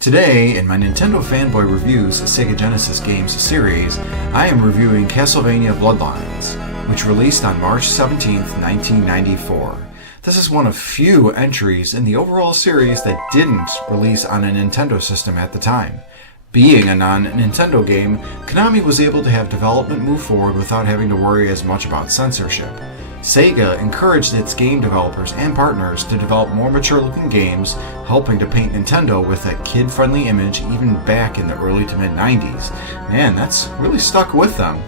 Today, in my Nintendo Fanboy Reviews Sega Genesis Games series, I am reviewing Castlevania Bloodlines, which released on March 17, 1994. This is one of few entries in the overall series that didn't release on a Nintendo system at the time. Being a non-Nintendo game, Konami was able to have development move forward without having to worry as much about censorship. Sega encouraged its game developers and partners to develop more mature-looking games, helping to paint Nintendo with a kid-friendly image even back in the early to mid-90s. Man, that's really stuck with them.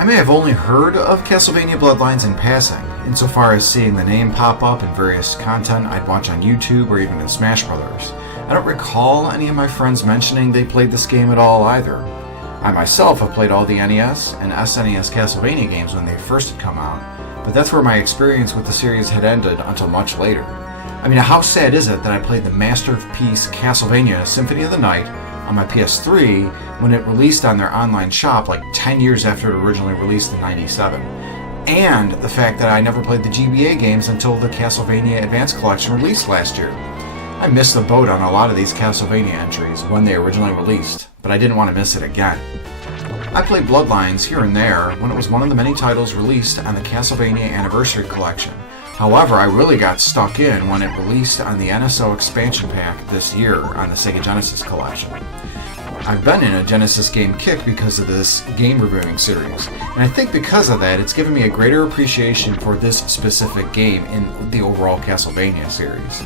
I may have only heard of Castlevania Bloodlines in passing, insofar as seeing the name pop up in various content I'd watch on YouTube or even in Smash Brothers. I don't recall any of my friends mentioning they played this game at all either. I myself have played all the NES and SNES Castlevania games when they first had come out, but that's where my experience with the series had ended until much later. I mean, how sad is it that I played the masterpiece Castlevania Symphony of the Night on my PS3 when it released on their online shop like 10 years after it originally released in '97, and the fact that I never played the GBA games until the Castlevania Advance Collection released last year. I missed the boat on a lot of these Castlevania entries when they originally released, but I didn't want to miss it again. I played Bloodlines here and there when it was one of the many titles released on the Castlevania Anniversary Collection. However, I really got stuck in when it released on the NSO expansion pack this year on the Sega Genesis Collection. I've been in a Genesis game kick because of this game reviewing series, and I think because of that it's given me a greater appreciation for this specific game in the overall Castlevania series.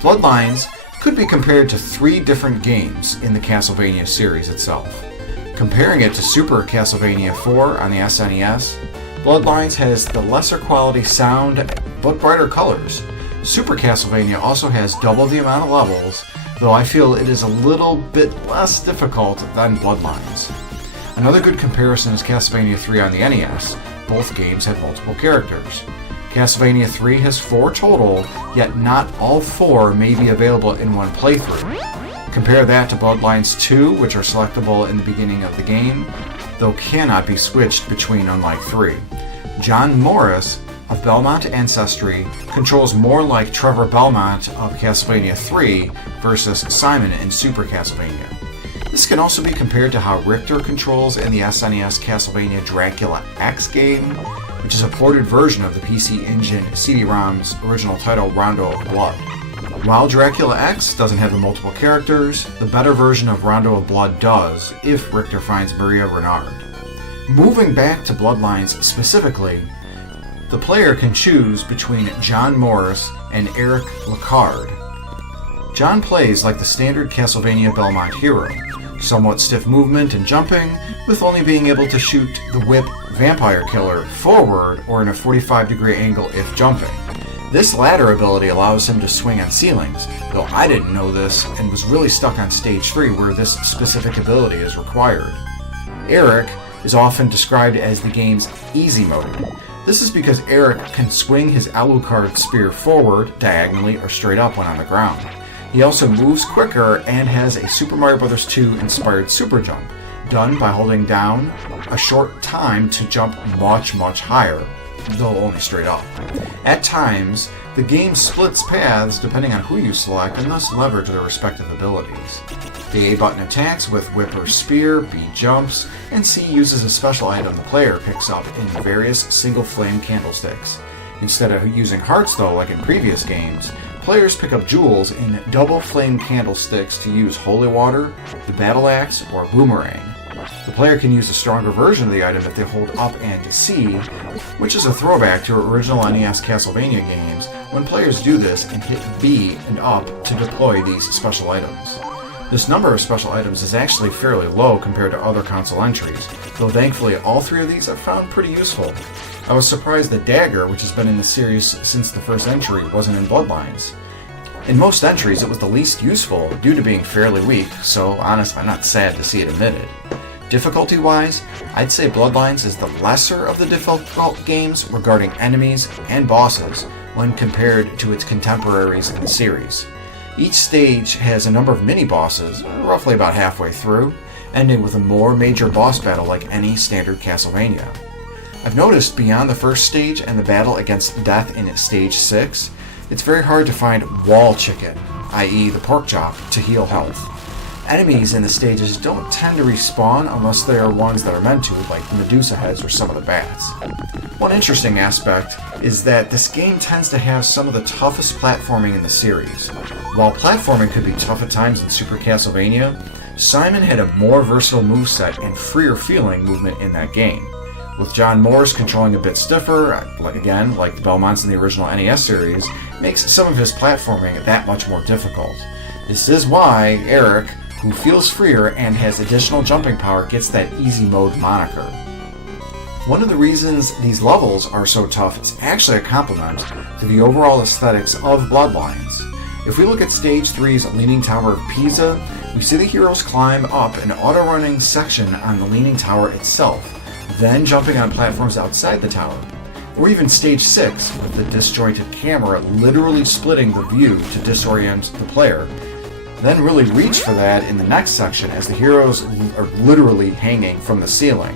Bloodlines could be compared to three different games in the Castlevania series itself. Comparing it to Super Castlevania 4 on the SNES, Bloodlines has the lesser quality sound but brighter colors. Super Castlevania also has double the amount of levels, though I feel it is a little bit less difficult than Bloodlines. Another good comparison is Castlevania 3 on the NES. Both games have multiple characters. Castlevania 3 has 4 total, yet not all 4 may be available in one playthrough. Compare that to Bloodlines 2, which are selectable in the beginning of the game, though cannot be switched between, unlike 3. John Morris of Belmont ancestry controls more like Trevor Belmont of Castlevania 3 versus Simon in Super Castlevania. This can also be compared to how Richter controls in the SNES Castlevania Dracula X game, which is a ported version of the PC Engine CD-ROM's original title Rondo of Blood. While Dracula X doesn't have the multiple characters, the better version of Rondo of Blood does, if Richter finds Maria Renard. Moving back to Bloodlines specifically, the player can choose between John Morris and Eric Lacard. John plays like the standard Castlevania Belmont hero, somewhat stiff movement and jumping, with only being able to shoot the whip vampire killer forward or in a 45-degree angle if jumping. This latter ability allows him to swing on ceilings, though I didn't know this and was really stuck on stage 3 where this specific ability is required. Eric is often described as the game's easy mode. This is because Eric can swing his Alucard spear forward, diagonally, or straight up when on the ground. He also moves quicker and has a Super Mario Bros. 2 inspired super jump, done by holding down a short time to jump much higher, though only straight up. At times, the game splits paths depending on who you select and thus leverage their respective abilities. The A button attacks with whip or spear, B jumps, and C uses a special item the player picks up in various single flame candlesticks. Instead of using hearts though, like in previous games, players pick up jewels in double flame candlesticks to use holy water, the battle axe, or boomerang. The player can use a stronger version of the item if they hold up and C, which is a throwback to original NES Castlevania games when players do this and hit B and up to deploy these special items. This number of special items is actually fairly low compared to other console entries, though thankfully all 3 of these I've found pretty useful. I was surprised that Dagger, which has been in the series since the first entry, wasn't in Bloodlines. In most entries it was the least useful due to being fairly weak, so honestly I'm not sad to see it omitted. Difficulty-wise, I'd say Bloodlines is the lesser of the difficult games regarding enemies and bosses when compared to its contemporaries in the series. Each stage has a number of mini-bosses, roughly about halfway through, ending with a more major boss battle like any standard Castlevania. I've noticed beyond the first stage and the battle against death in stage 6, it's very hard to find Wall Chicken, i.e. the pork chop, to heal health. Enemies in the stages don't tend to respawn unless they are ones that are meant to, like the Medusa heads or some of the bats. One interesting aspect is that this game tends to have some of the toughest platforming in the series. While platforming could be tough at times in Super Castlevania, Simon had a more versatile moveset and freer feeling movement in that game, with John Morris controlling a bit stiffer, like the Belmonts in the original NES series, makes some of his platforming that much more difficult. This is why Eric, who feels freer and has additional jumping power, gets that easy mode moniker. One of the reasons these levels are so tough is actually a compliment to the overall aesthetics of Bloodlines. If we look at Stage 3's Leaning Tower of Pisa, we see the heroes climb up an auto-running section on the Leaning Tower itself, then jumping on platforms outside the tower. Or even Stage 6, with the disjointed camera literally splitting the view to disorient the player, then really reach for that in the next section as the heroes are literally hanging from the ceiling.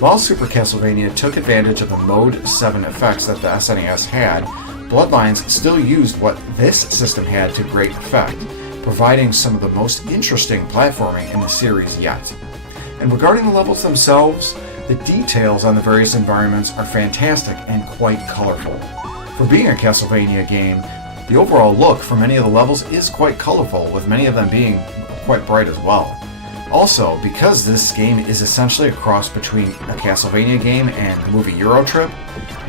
While Super Castlevania took advantage of the Mode 7 effects that the SNES had, Bloodlines still used what this system had to great effect, providing some of the most interesting platforming in the series yet. And regarding the levels themselves, the details on the various environments are fantastic and quite colorful. For being a Castlevania game, the overall look for many of the levels is quite colorful, with many of them being quite bright as well. Also, because this game is essentially a cross between a Castlevania game and the movie Euro Trip,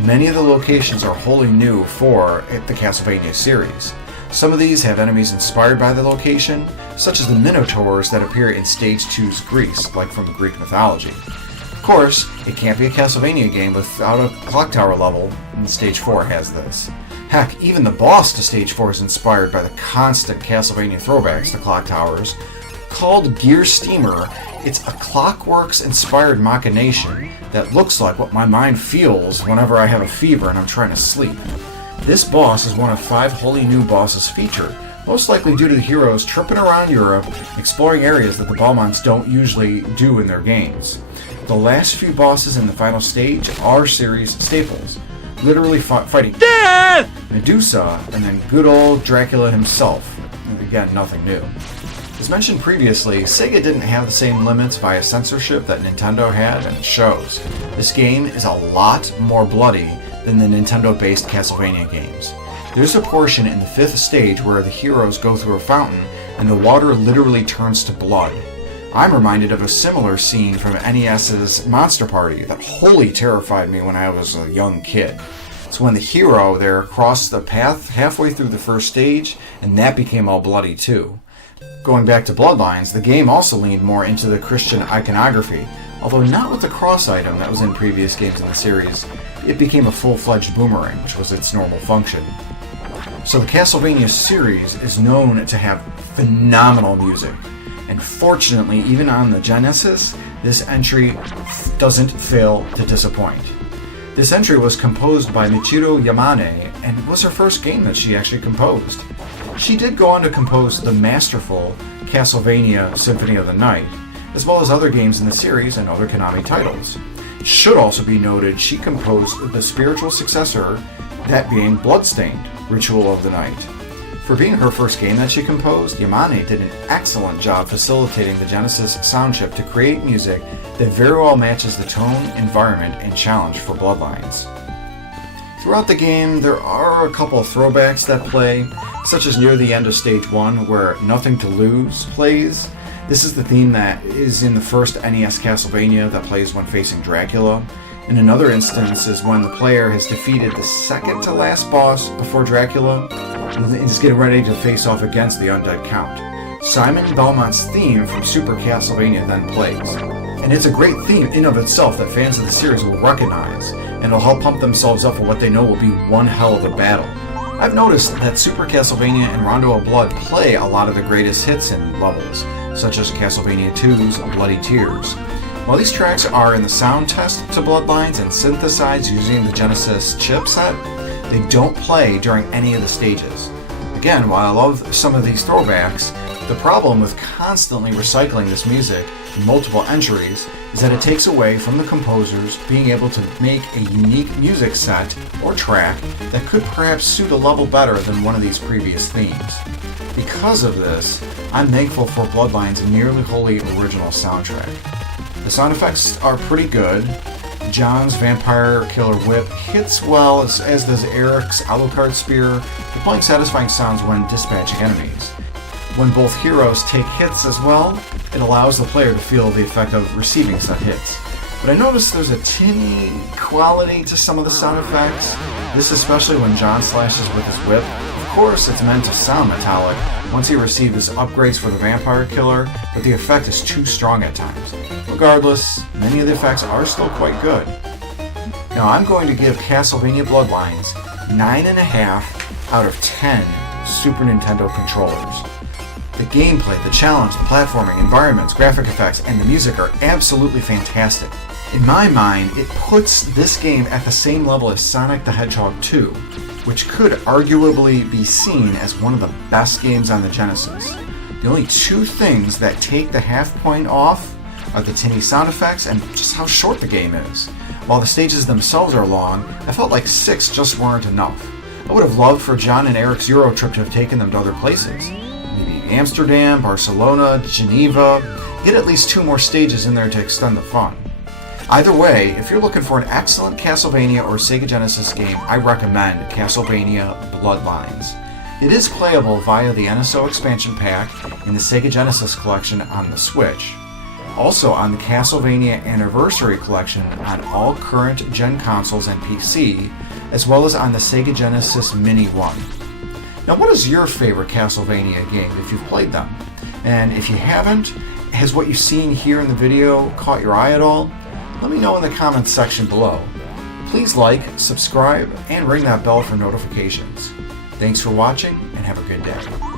many of the locations are wholly new for the Castlevania series. Some of these have enemies inspired by the location, such as the Minotaurs that appear in Stage 2's Greece, like from Greek mythology. Of course, it can't be a Castlevania game without a Clock Tower level, and Stage 4 has this. Heck, even the boss to Stage 4 is inspired by the constant Castlevania throwbacks to clock towers. Called Gear Steamer, it's a Clockworks-inspired machination that looks like what my mind feels whenever I have a fever and I'm trying to sleep. This boss is one of 5 wholly new bosses featured, most likely due to the heroes tripping around Europe, exploring areas that the Belmonts don't usually do in their games. The last few bosses in the final stage are series staples, literally fighting Death! Medusa, and then good old Dracula himself. And again, nothing new. As mentioned previously, Sega didn't have the same limits via censorship that Nintendo had, and it shows. This game is a lot more bloody than the Nintendo-based Castlevania games. There's a portion in the 5th stage where the heroes go through a fountain and the water literally turns to blood. I'm reminded of a similar scene from NES's Monster Party that wholly terrified me when I was a young kid. It's when the hero there crossed the path halfway through the first stage, and that became all bloody too. Going back to Bloodlines, the game also leaned more into the Christian iconography, although not with the cross item that was in previous games in the series. It became a full-fledged boomerang, which was its normal function. So the Castlevania series is known to have phenomenal music, and fortunately, even on the Genesis, this entry doesn't fail to disappoint. This entry was composed by Michiru Yamane, and it was her first game that she actually composed. She did go on to compose the masterful Castlevania Symphony of the Night, as well as other games in the series and other Konami titles. It should also be noted she composed the spiritual successor, that being Bloodstained, Ritual of the Night. For being her first game that she composed, Yamane did an excellent job facilitating the Genesis sound chip to create music that very well matches the tone, environment, and challenge for Bloodlines. Throughout the game, there are a couple of throwbacks that play, such as near the end of Stage 1 where Nothing to Lose plays. This is the theme that is in the first NES Castlevania that plays when facing Dracula. In another instance is when the player has defeated the second to last boss before Dracula and is getting ready to face off against the Undead Count. Simon Belmont's theme from Super Castlevania then plays. And it's a great theme in of itself that fans of the series will recognize, and will help pump themselves up for what they know will be one hell of a battle. I've noticed that Super Castlevania and Rondo of Blood play a lot of the greatest hits in levels, such as Castlevania 2's Bloody Tears. While these tracks are in the sound test to Bloodlines and synthesized using the Genesis chipset, they don't play during any of the stages. Again, while I love some of these throwbacks, The problem with constantly recycling this music in multiple entries is that it takes away from the composers being able to make a unique music set or track that could perhaps suit a level better than one of these previous themes. Because of this, I'm thankful for Bloodlines' nearly wholly original soundtrack. The sound effects are pretty good. John's vampire killer whip hits well, as does Eric's Alucard spear, deploying satisfying sounds when dispatching enemies. When both heroes take hits as well, it allows the player to feel the effect of receiving said hits. But I noticed there's a tinny quality to some of the sound effects, this especially when John slashes with his whip. Of course, it's meant to sound metallic once he receives his upgrades for the vampire killer, but the effect is too strong at times. Regardless, many of the effects are still quite good. Now I'm going to give Castlevania Bloodlines 9.5 out of 10 Super Nintendo controllers. The gameplay, the challenge, the platforming, environments, graphic effects, and the music are absolutely fantastic. In my mind, it puts this game at the same level as Sonic the Hedgehog 2, which could arguably be seen as one of the best games on the Genesis. The only two things that take the half point off are the tinny sound effects and just how short the game is. While the stages themselves are long, I felt like 6 just weren't enough. I would have loved for John and Eric's Euro trip to have taken them to other places. Maybe Amsterdam, Barcelona, Geneva. Get at least 2 more stages in there to extend the fun. Either way, if you're looking for an excellent Castlevania or Sega Genesis game, I recommend Castlevania Bloodlines. It is playable via the NSO expansion pack in the Sega Genesis collection on the Switch. Also on the Castlevania Anniversary Collection on all current gen consoles and PC, as well as on the Sega Genesis Mini 1. Now, what is your favorite Castlevania game if you've played them? And if you haven't, has what you've seen here in the video caught your eye at all? Let me know in the comments section below. Please like, subscribe, and ring that bell for notifications. Thanks for watching, and have a good day.